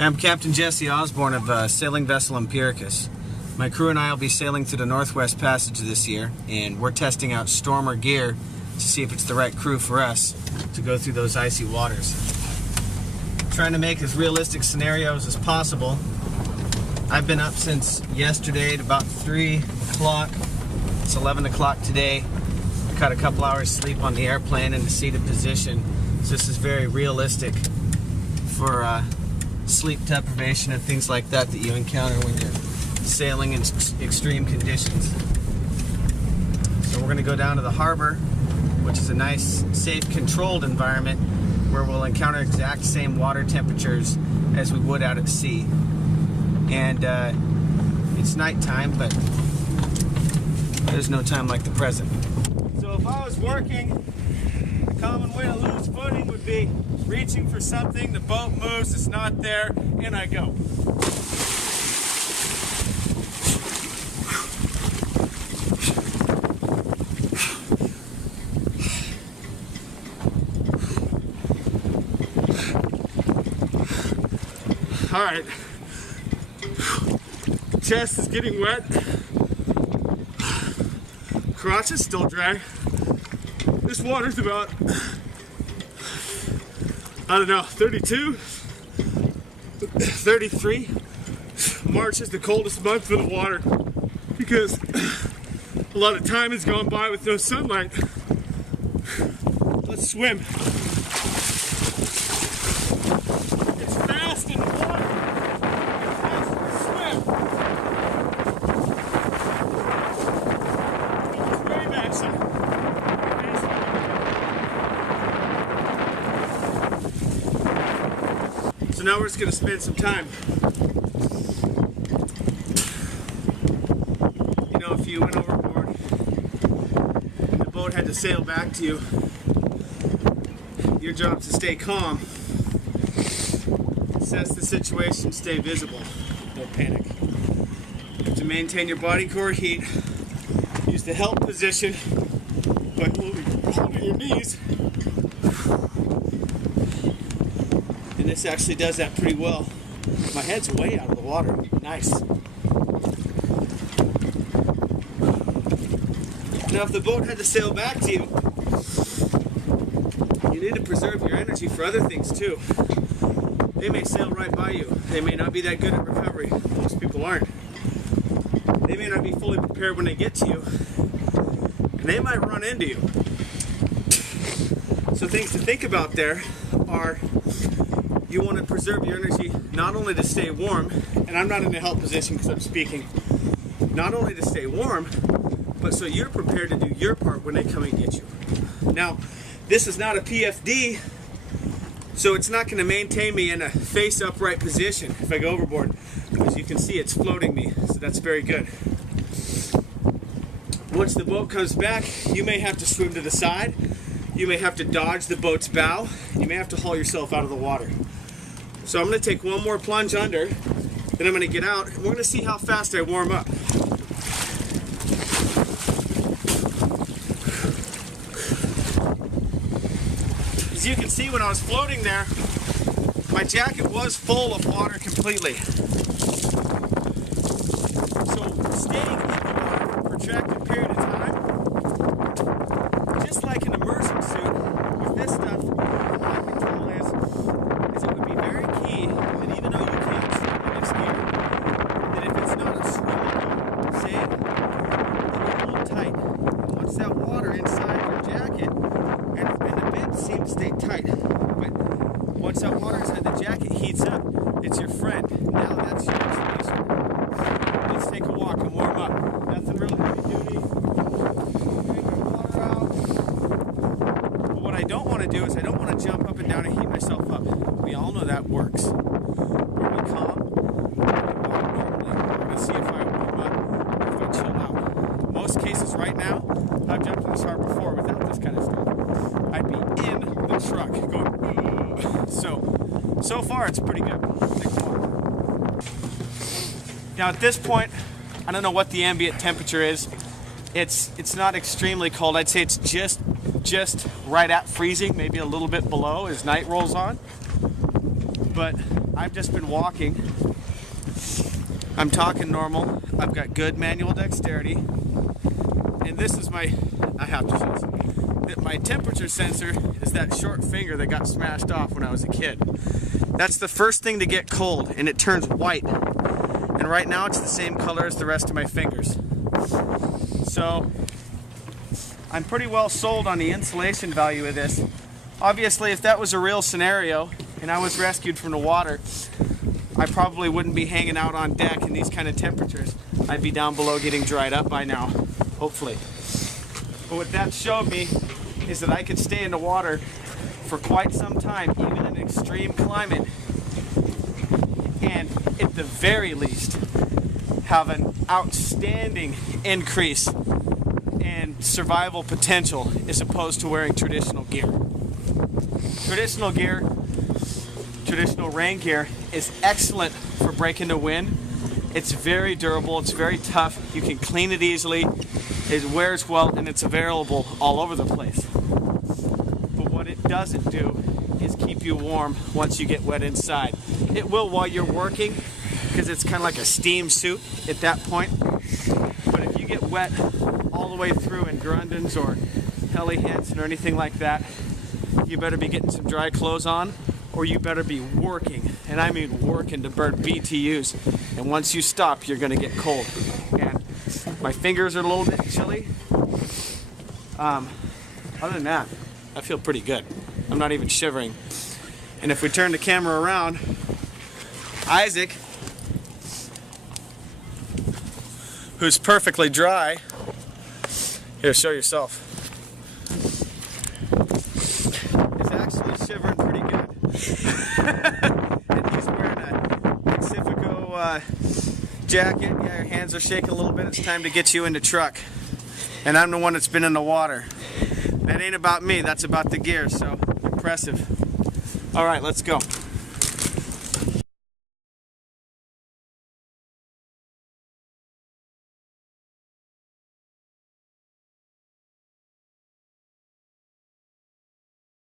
I'm Captain Jesse Osborne of sailing vessel Empiricus. My crew and I will be sailing through the Northwest Passage this year, and we're testing out STORMR gear to see if it's the right crew for us to go through those icy waters. Trying to make as realistic scenarios as possible. I've been up since yesterday at about 3 o'clock. It's 11 o'clock today. I caught a couple hours sleep on the airplane in the seated position. So this is very realistic for sleep deprivation and things like that you encounter when you're sailing in extreme conditions. So we're going to go down to the harbor, which is a nice, safe, controlled environment where we'll encounter exact same water temperatures as we would out at sea. And it's nighttime, but there's no time like the present. So if I was working, the common way to lose footing would be reaching for something, the boat moves, it's not there, and I go. All right, chest is getting wet, crotch is still dry. This water's about, I don't know, 32, 33. March is the coldest month for the water because a lot of time has gone by with no sunlight. Let's swim. It's fast in the water. It's fast to swim. It's way back, so. So now we're just going to spend some time. You know, if you went overboard and the boat had to sail back to you, your job is to stay calm, assess the situation, stay visible, don't panic. You have to maintain your body core heat, use the help position by holding your knees. And this actually does that pretty well. My head's way out of the water. Nice. Now if the boat had to sail back to you, you need to preserve your energy for other things too. They may sail right by you. They may not be that good at recovery. Most people aren't. They may not be fully prepared when they get to you. And they might run into you. So things to think about there are you want to preserve your energy not only to stay warm, and I'm not in a help position because I'm speaking, not only to stay warm, but so you're prepared to do your part when they come and get you. Now, this is not a PFD, so it's not going to maintain me in a face upright position if I go overboard. As you can see, it's floating me, so that's very good. Once the boat comes back, you may have to swim to the side, you may have to dodge the boat's bow, you may have to haul yourself out of the water. So I'm going to take one more plunge under, then I'm going to get out, and we're going to see how fast I warm up. As you can see, when I was floating there, my jacket was full of water completely. So staying in the water for a protracted period of time, just like an immersion suit, with this stuff, my control is it would be very key that even though you can't swim in this gear, that if it's not a swimmable sand, that you hold tight. And once that water inside your jacket, and the bib seems to stay tight, but once that water inside the jacket heats up, it's your friend. Now that's your inspiration. Let's take a walk and warm up. Nothing real heavy duty. Water out. But what I don't want to do is I don't want to jump up and down and heat myself up. We all know that works. We're going to be calm. Walk normally. We're going to see if I warm up or if I chill out. In most cases right now, I've jumped in this harbor before without this kind of stuff. I'd be in the truck going, so far it's pretty good. Now at this point, I don't know what the ambient temperature is. It's not extremely cold. I'd say it's just right at freezing, maybe a little bit below as night rolls on. But I've just been walking. I'm talking normal. I've got good manual dexterity. And this is my, I have to say this, my temperature sensor is that short finger that got smashed off when I was a kid. That's the first thing to get cold, and it turns white. And right now it's the same color as the rest of my fingers. So I'm pretty well sold on the insulation value of this. Obviously, if that was a real scenario and I was rescued from the water, I probably wouldn't be hanging out on deck in these kind of temperatures. I'd be down below getting dried up by now, hopefully. But what that showed me is that I could stay in the water for quite some time, even in extreme climate, and at the very least have an outstanding increase in survival potential as opposed to wearing traditional gear. Traditional gear, traditional rain gear, is excellent for breaking the wind. It's very durable, it's very tough, you can clean it easily, it wears well, and it's available all over the place. But what it doesn't do is keep you warm once you get wet inside. It will while you're working, because it's kind of like a steam suit at that point. But if you get wet all the way through in Grundens or Helly Hansen or anything like that, you better be getting some dry clothes on, or you better be working, and I mean working to burn BTUs. And once you stop, you're gonna get cold. And my fingers are a little bit chilly. Other than that, I feel pretty good. I'm not even shivering. And if we turn the camera around, Isaac, who's perfectly dry, here, show yourself, is actually shivering pretty good. And he's wearing a Pacifico jacket. Yeah, your hands are shaking a little bit. It's time to get you in the truck. And I'm the one that's been in the water. That ain't about me, that's about the gear, so impressive. All right, let's go.